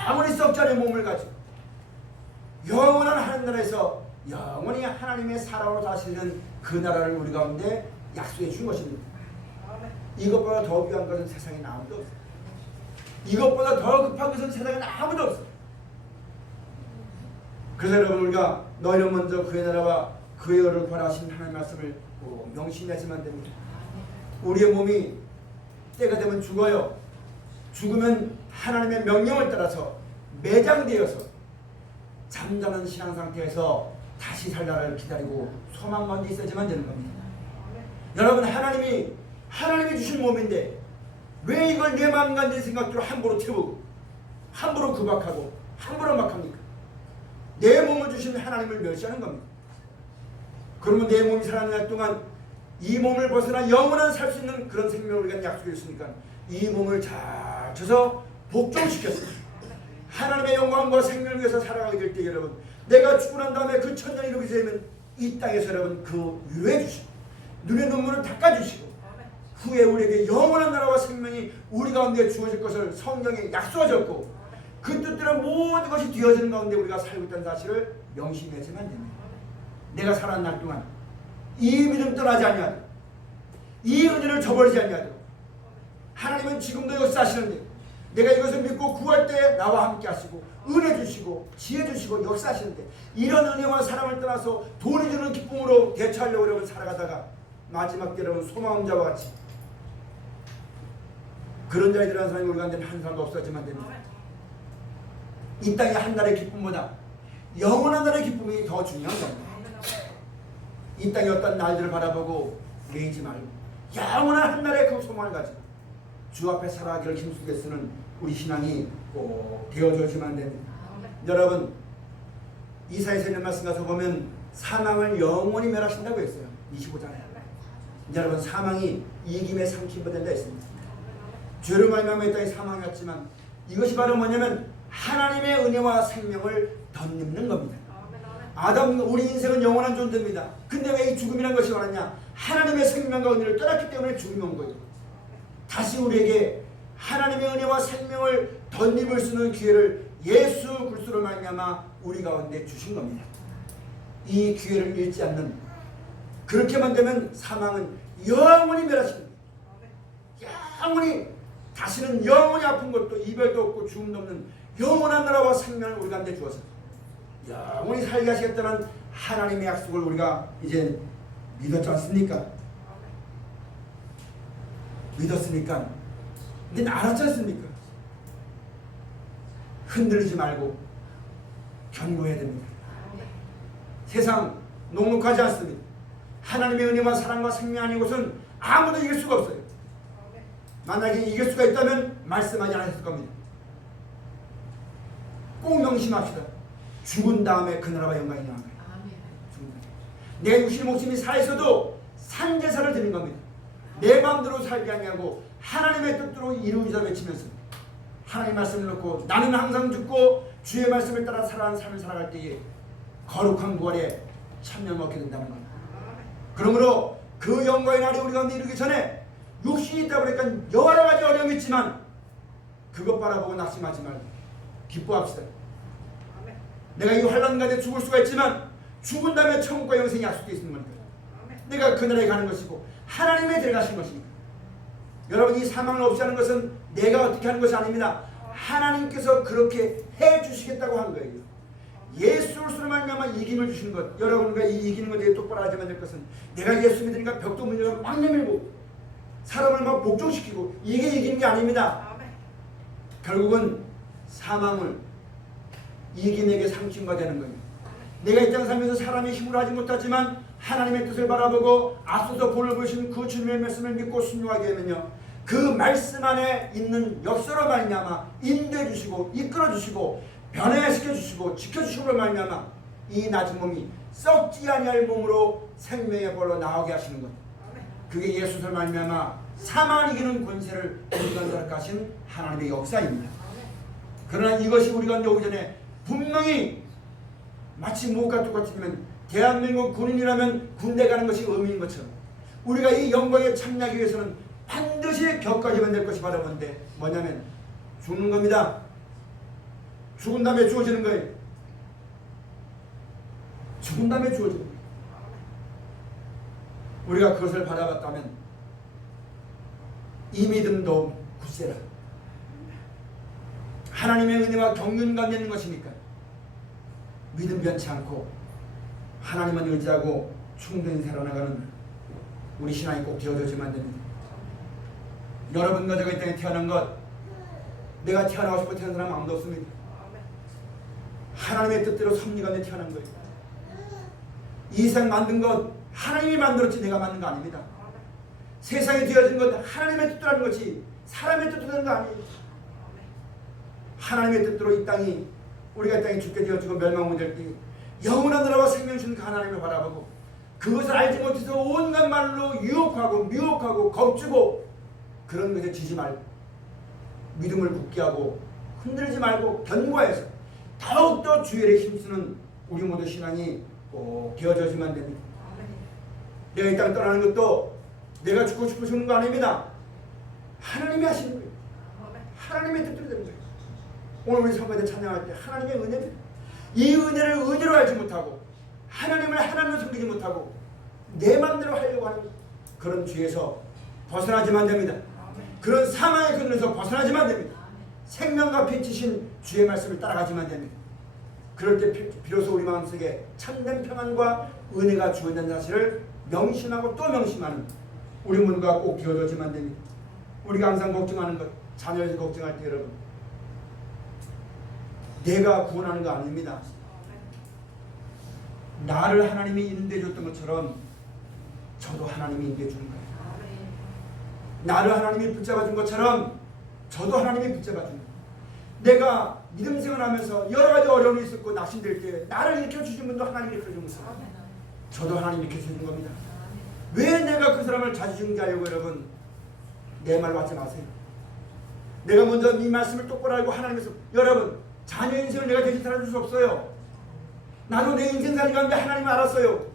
영원히 썩지 않은 몸을 가지고 영원한 하늘나라에서 영원히 하나님의 사랑으로 다스리는 그 나라를 우리 가운데 약속해 준 것입니다. 이것보다 더 귀한 것은 세상에 아무도 없어요. 이것보다 더 급한 것은 세상에 아무도 없어요. 그래서 여러분, 우리가 너희는 먼저 그의 나라와 그의 의를 구하신 하나님의 말씀을 명심하시면 됩니다. 우리의 몸이 때가 되면 죽어요. 죽으면 하나님의 명령을 따라서 매장되어서 잠자는 신앙 상태에서 다시 살 날을 기다리고 소망 가운데 있어야지만 되는 겁니다. 여러분, 하나님이 주신 몸인데 왜 이걸 내 마음과 내 생각대로 함부로 태우고 함부로 구박하고 함부로 막 합니까? 내 몸을 주신 하나님을 멸시하는 겁니다. 그러면 내 몸이 살아가는 날 동안 이 몸을 벗어나 영원한 살 수 있는 그런 생명을 우리가 약속해 줬으니까 이 몸을 잘 쳐서 복종시켰어요. 하나님의 영광과 생명을 위해서 살아가게 될 때 여러분, 내가 죽고 난 다음에 그 천년이 이루게 되면 이 땅에서 여러분 그 위로해 주시고 눈의 눈물을 닦아주시고 후에 우리에게 영원한 나라와 생명이 우리 가운데 주어질 것을 성경에 약속하셨고 그 뜻대로 모든 것이 되어지는 가운데 우리가 살고 있다는 사실을 명심해야지만 됩니다. 내가 살아난 날 동안 이 믿음 떠나지 아니하고 이 은혜를 저버리지 아니하고 하나님은 지금도 역사하시는데 내가 이것을 믿고 구할 때 나와 함께 하시고 은혜 주시고 지혜 주시고 역사하시는데 이런 은혜와 사랑을 떠나서 돈이 주는 기쁨으로 대처하려고 여러분 살아가다가 마지막 때 여러분 소망자와 같이 그런 자에 들어간 사람이 우리 가운데는 한 사람도 없어지만 됩니다. 이 땅의 한 날의 기쁨보다 영원한 날의 기쁨이 더 중요한 겁니다. 이 땅의 어떤 날들을 바라보고 매이지 말고 영원한 한 날의 그 소망을 가지고 주 앞에 살아가기를 힘쓰게 쓰는 우리 신앙이 꼭 되어져야지만 됩니다. 여러분, 이사야서 있는 말씀 가서 보면 사망을 영원히 멸하신다고 했어요. 25장에. 여러분, 사망이 이김에 삼킴 된다 했습니다. 죄로 말미암아 이 땅에 사망이 왔지만 이것이 바로 뭐냐면 하나님의 은혜와 생명을 덧입는 겁니다. 아담, 우리 인생은 영원한 존재입니다. 근데 왜 이 죽음이라는 것이 왔냐? 하나님의 생명과 은혜를 떠났기 때문에 죽음이 온 거예요. 다시 우리에게 하나님의 은혜와 생명을 덧입을 수 있는 기회를 예수 그리스도로 말미암아 우리 가운데 주신 겁니다. 이 기회를 잃지 않는, 그렇게만 되면 사망은 영원히 멸하십니다. 영원히 다시는 영원히 아픈 것도 이별도 없고 죽음도 없는 영원한 나라와 생명을 우리 가운데 주어서 영원히 살게 하시겠다는 하나님의 약속을 우리가 이제 믿었지 않습니까? 믿었으니까 이제 알았지 않습니까? 흔들리지 말고 견고해야 됩니다. 세상 녹록하지 않습니다. 하나님의 은혜와 사랑과 생명 아닌 것은 아무도 이길 수가 없어요. 만약에 이길 수가 있다면 말씀하지 않았을 겁니다. 꼭 명심합시다. 죽은 다음에 그 나라와 영광이 나는 거예요. 내 육신의 목숨이 살아있어도 산제사를 드리는 겁니다. 내 마음대로 살게 아니하고 하나님의 뜻대로 이루자 외치면서 하나님 말씀을 놓고 나는 항상 듣고 주의 말씀을 따라 살아가는 삶을 살아갈 때에 거룩한 부활에 참여를 얻게 된다는 겁니다. 그러므로 그 영광의 날이 우리 가운데 이르기 전에 육신이 있다 보니까 여러 가지 어려움이 있지만 그것 바라보고 낙심하지 말고 기뻐합시다. 내가 이 환난 가운데 죽을 수가 있지만 죽은 다음에 천국과 영생이 약속되어 있는 거니까 내가 그날에 가는 것이고 하나님의 데려가신 것이니까. 여러분, 이 사망을 없이 하는 것은 내가 어떻게 하는 것이 아닙니다. 하나님께서 그렇게 해주시겠다고 한 거예요. 예수 그리스도로 말미암아 이김을 주시는 것. 여러분과 이 이기는 것에 똑바로 하지만 될 것은 내가 예수 믿으니까 벽도 문제가 막 내밀고 사람을 막 복종시키고 이게 이기는 게 아닙니다. 결국은 사망을 이김에게 상징과 되는 거예요. 내가 이 땅 살면서 사람의 힘으로 하지 못하지만 하나님의 뜻을 바라보고 앞서서 본을 보신 그 주님의 말씀을 믿고 순종하게 되면요, 그 말씀 안에 있는 역사로 말미암아 인도해 주시고 이끌어 주시고 변화시켜 주시고 지켜 주시고 말미암아 이 낮은 몸이 썩지 아니할 몸으로 생명의 벌로 나오게 하시는 것. 그게 예수를 말미암아 사망을 이기는 권세를 우리 가운데 하신 하나님의 역사입니다. 그러나 이것이 우리 가운데 오기 전에 분명히 마치 무엇과 똑같으면 대한민국 군인이라면 군대 가는 것이 의미인 것처럼 우리가 이 영광에 참여하기 위해서는 반드시 겪어야만 될 것이 바로 뭔데 뭐냐면 죽는 겁니다. 죽은 다음에 주어지는 거예요. 죽은 다음에 주어지는 거예요. 우리가 그것을 받아봤다면 이 믿음도 굳세라. 하나님의 은혜와 경륜 가운데 있는 것이니까 믿음 변치 않고 하나님만 의지하고 충분히 살아나가는 우리 신앙이 꼭 되어져야만 됩니다. 여러분과 제가 이 땅에 태어난 것, 내가 태어나고 싶어 태어난 사람 아무도 없습니다. 하나님의 뜻대로 섭리가 내 태어난 거예요. 이 세상 만든 것 하나님이 만들었지 내가 만든 거 아닙니다. 세상에 되어진 것 하나님의 뜻대로 하는 것이 사람의 뜻대로 되는 거 아니에요. 하나님의 뜻대로 이 땅이 우리가 이 땅에 죽게 되어지고 멸망이 될 때 영원한 나라와 생명 주는 그 하나님을 바라보고 그것을 알지 못해서 온갖 말로 유혹하고 미혹하고 겁주고 그런 것에 지지 말고 믿음을 굳게 하고 흔들지 말고 견고해서 더욱더 주일에 힘쓰는 우리 모두 신앙이 꼭 되어져야만 됩니다. 내가 이 땅 떠나는 것도 내가 죽고 싶으시는 거 아닙니다. 하나님이 하시는 거예요. 하나님의 뜻대로 되는 거예요. 오늘 우리 성가대 찬양할 때 하나님의 은혜입니다. 이 은혜를 은혜로 알지 못하고 하나님을 하나님으로 섬기지 못하고 내 마음대로 하려고 하는 그런 죄에서 벗어나지만 됩니다. 그런 사망의 근원에서 벗어나지만 됩니다. 생명과 빛이신 주의 말씀을 따라가지만 됩니다. 그럴 때 비로소 우리 마음속에 참된 평안과 은혜가 주어진다는 사실을 명심하고 또 명심하는 우리 모두가 꼭 되어져지만 됩니다. 우리가 항상 걱정하는 것, 자녀에서 걱정할 때 여러분, 내가 구원하는 거 아닙니다. 나를 하나님이 인도해 줬던 것처럼 저도 하나님이 인도해 주는 거예요. 나를 하나님이 붙잡아 준 것처럼 저도 하나님이 붙잡아 준 거예요. 내가 믿음 생활하면서 여러 가지 어려움이 있었고 낙심될 때 나를 일으켜 주신 분도 하나님이 일으켜 준 것처럼 저도 하나님이 일으켜 주는 겁니다. 왜 내가 그 사람을 자주 중재하려고 여러분 내 말 맞지 마세요. 내가 먼저 이 말씀을 똑바로 알고 하나님께서 여러분 자녀 인생을 내가 대신 살아줄 수 없어요. 나도 내 인생 살이 가는데 하나님을 알았어요.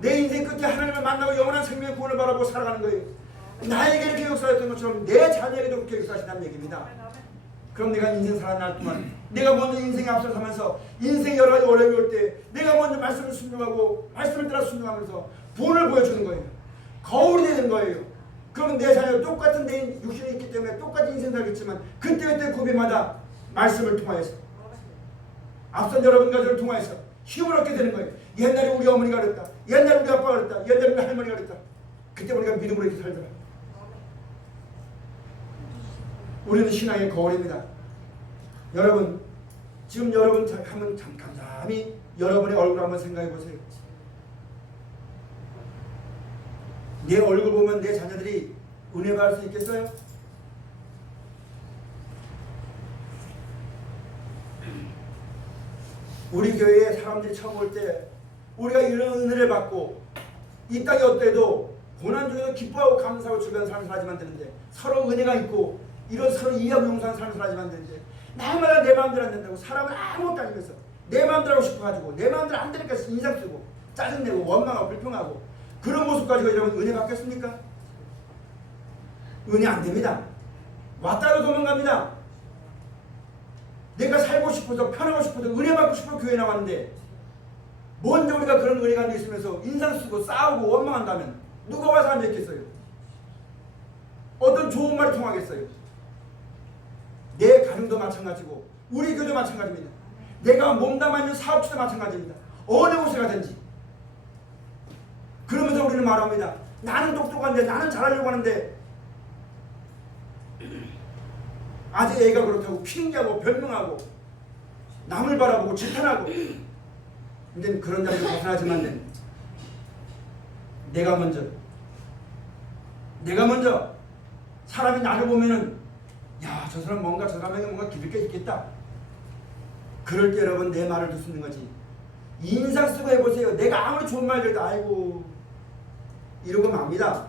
내 인생 끝에 하나님을 만나고 영원한 생명의 구원을 바라보고 살아가는 거예요. 나에게 이렇게 역사했던 것처럼 내 자녀에게도 그렇게 역사하신다는 얘기입니다. 그럼 내가 인생 살아날 동안 내가 먼저 인생에 앞서서면서 인생 여러 가지 어려움이 올 때 내가 먼저 말씀을 순종하고 말씀을 따라 순종하면서 본을 보여주는 거예요. 거울이 되는 거예요. 그러면 내 자녀도 똑같은 내 육신이 있기 때문에 똑같은 인생 살겠지만 그때그때 구비마다 말씀을 통하여서 앞선 여러분과 저를 통하여서 힘을 얻게 되는 거예요. 옛날에 우리 어머니가 그랬다. 옛날에 우리 아빠가 그랬다. 옛날에 우리 할머니가 그랬다. 그때 우리가 믿음으로 이렇게 살더라. 우리는 신앙의 거울입니다. 여러분 지금 여러분 한번 잠잠히 여러분의 얼굴 한번 생각해 보세요. 내 얼굴 보면 내 자녀들이 은혜 받을 수 있겠어요? 우리 교회에 사람들이 처음 올 때 우리가 이런 은혜를 받고 이 땅에 어때도 고난 중에도 기뻐하고 감사하고 주변 사람을 살아야지만 되는데 서로 은혜가 있고 이런 서로 이해하고 용서하는 사람을 살아야지만 되는데 날마다 내 마음대로 안 된다고 사람을 아무것도 아니면서 내 마음대로 하고 싶어가지고 내 마음대로 안 되니까 인상 쓰고 짜증내고 원망하고 불평하고 그런 모습 가지고 여러분 은혜 받겠습니까? 은혜 안 됩니다. 왔다가 도망갑니다. 내가 살고 싶어서 편하고 싶어서 은혜 받고 싶어 교회 나왔는데 먼저 우리가 그런 은혜가 안 있으면서 인상 쓰고 싸우고 원망한다면 누가 와서 앉아있겠어요? 어떤 좋은 말이 통하겠어요? 내 가정도 마찬가지고 우리 교회도 마찬가지입니다. 내가 몸담아 있는 사업체도 마찬가지입니다. 어느 곳에 가든지 그러면서 우리는 말합니다. 나는 똑똑한데 나는 잘하려고 하는데 아직 애가 그렇다고 핑계하고 변명하고 남을 바라보고 질탄하고 근데 그런 자리를 벗어나지만 내가 먼저 사람이 나를 보면은 야, 저 사람 뭔가 저 사람에게 뭔가 기댈 게 있겠다. 그럴 때 여러분 내 말을 듣는 거지. 인상 쓰고 해보세요. 내가 아무리 좋은 말 해도 아이고 이러고 맙니다.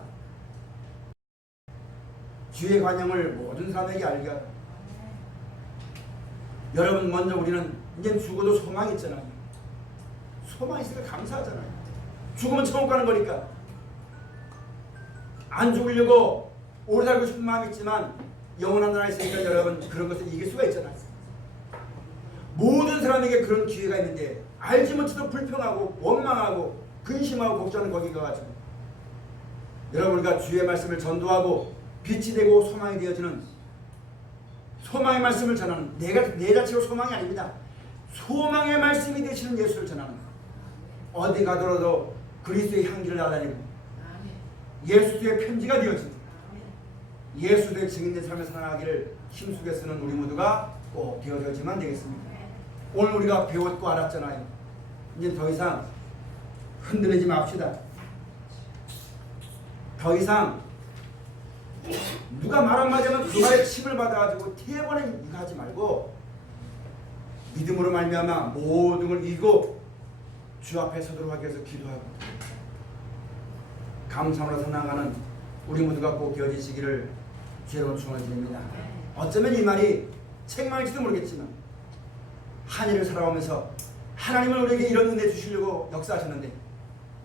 주의 관용을 모든 사람에게 알게 하라. 여러분 먼저 우리는 이제 죽어도 소망이 있잖아요. 소망이 있으니까 감사하잖아요. 죽으면 천국 가는 거니까. 안 죽으려고 오래 살고 싶은 마음이 있지만 영원한 나라에 있으니까 여러분 그런 것을 이길 수가 있잖아요. 모든 사람에게 그런 기회가 있는데 알지 못해도 불평하고 원망하고 근심하고 걱정하는 거기 가가지고 여러분 우리가 주의 말씀을 전도하고 빛이 되고 소망이 되어지는 소망의 말씀을 전하는 내 자체로 소망이 아닙니다. 소망의 말씀이 되시는 예수를 전하는 어디 가더라도 그리스도의 향기를 나다니고 예수의 편지가 되어지는 예수의 증인된 삶을 살아가기를 힘쓰게 쓰는 우리 모두가 꼭 되어져야지만 되겠습니다. 오늘 우리가 배웠고 알았잖아요. 이제 더 이상 흔들리지 맙시다. 더 이상 누가 말 한마디 하면 그 말에 침을 받아가지고 태번에 이거 하지 말고 믿음으로 말미암아 모든 걸 이기고 주 앞에 서도록 하기 위해서 기도하고 감사함으로 살아가는 우리 모두가 꼭 되어지시기를 주로 축원드립니다. 어쩌면 이 말이 책망일지도 모르겠지만 한 일을 살아오면서 하나님은 우리에게 이런 은혜 주시려고 역사하셨는데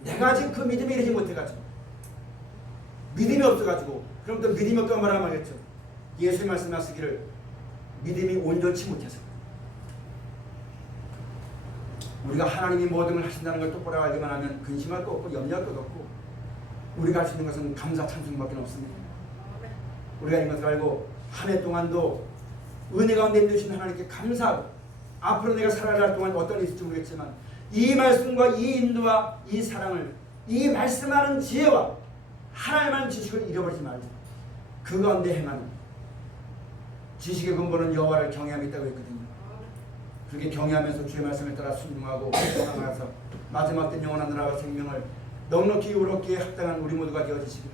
내가 아직 그 믿음에 이르지 못해가지고 믿음이 없어가지고 그럼 또 믿음이 없다고 말하면 알겠죠. 예수의 말씀하시기를 믿음이 온전치 못해서 우리가 하나님이 모든 걸 하신다는 걸 똑바로 알기만 하면 근심할 거 없고 염려할 것도 없고 우리가 할 수 있는 것은 감사 찬송밖에 없습니다. 우리가 이런 것을 알고 한 해 동안도 은혜 가운데 있으신 하나님께 감사하고 앞으로 내가 살아갈 동안 어떤 일이 있을지 모르겠지만 이 말씀과 이 인도와 이 사랑을 이 말씀하는 지혜와 하나님의 지식을 잃어버리지 말고 그 가운데 행하는 지식의 근본은 여호와를 경외함이 있다고 했거든요. 그렇게 경외하면서 주의 말씀을 따라 순종하고 나아가서 마지막 때 영원한 나라와 생명을 넉넉히 의롭게 합당한 우리 모두가 되어지시기를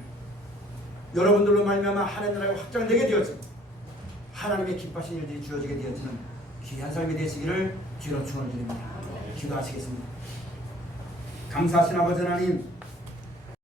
여러분들로 말미암아 하나님 나라가 확장되게 되어지고 하나님의 기뻐하신 일들이 주어지게 되어지는 귀한 삶이 되시기를 주로 축원드립니다. 기도하시겠습니다. 감사하신 아버지 하나님,